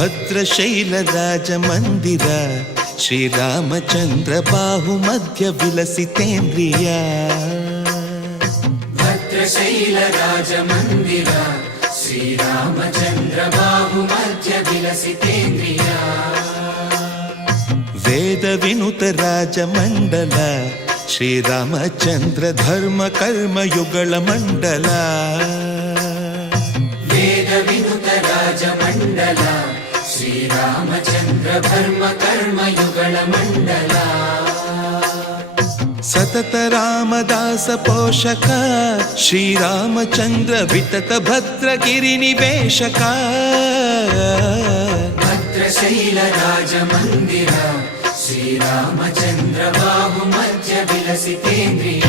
ಭದ್ರಶೈಲರಾಜಮಂದಿರ ಶ್ರೀರಾಮಚಂದ್ರ ಬಾಹುಮಧ್ಯ ವಿಲಸಿತೇಂದ್ರಿಯ. ಭದ್ರಶೈಲರಾಜಮಂದಿರ ಶ್ರೀರಾಮಚಂದ್ರ ಬಾಹುಮಧ್ಯ ವಿಲಸಿತೇಂದ್ರಿಯ. ವೇದ ವಿನುತ ರಾಜಮಂಡಲ ಶ್ರೀರಾಮಚಂದ್ರ ಧರ್ಮ ಕರ್ಮಯುಗಳ ಮಂಡಲ. ವೇದ ವಿನುತ ರಾಜಮಂಡಲ ಶ್ರೀರಾಮಚಂದ್ರ ಧರ್ಮ ಕರ್ಮಯುಗಳ ಮಂಡಲ. ಸತತ ರಾಮದಾಸ ಪೋಷಕ ಶ್ರೀರಾಮಚಂದ್ರ ವಿತತ ಭದ್ರಗಿರಿ ನಿವೇಶಕ. ಭದ್ರಶೈಲ ರಾಜಮಂದಿರ ಶ್ರೀರಾಮಚಂದ್ರ ಬಾಹುಮಧ್ಯ ವಿಲಸಿತೇಂದ್ರಿಯ.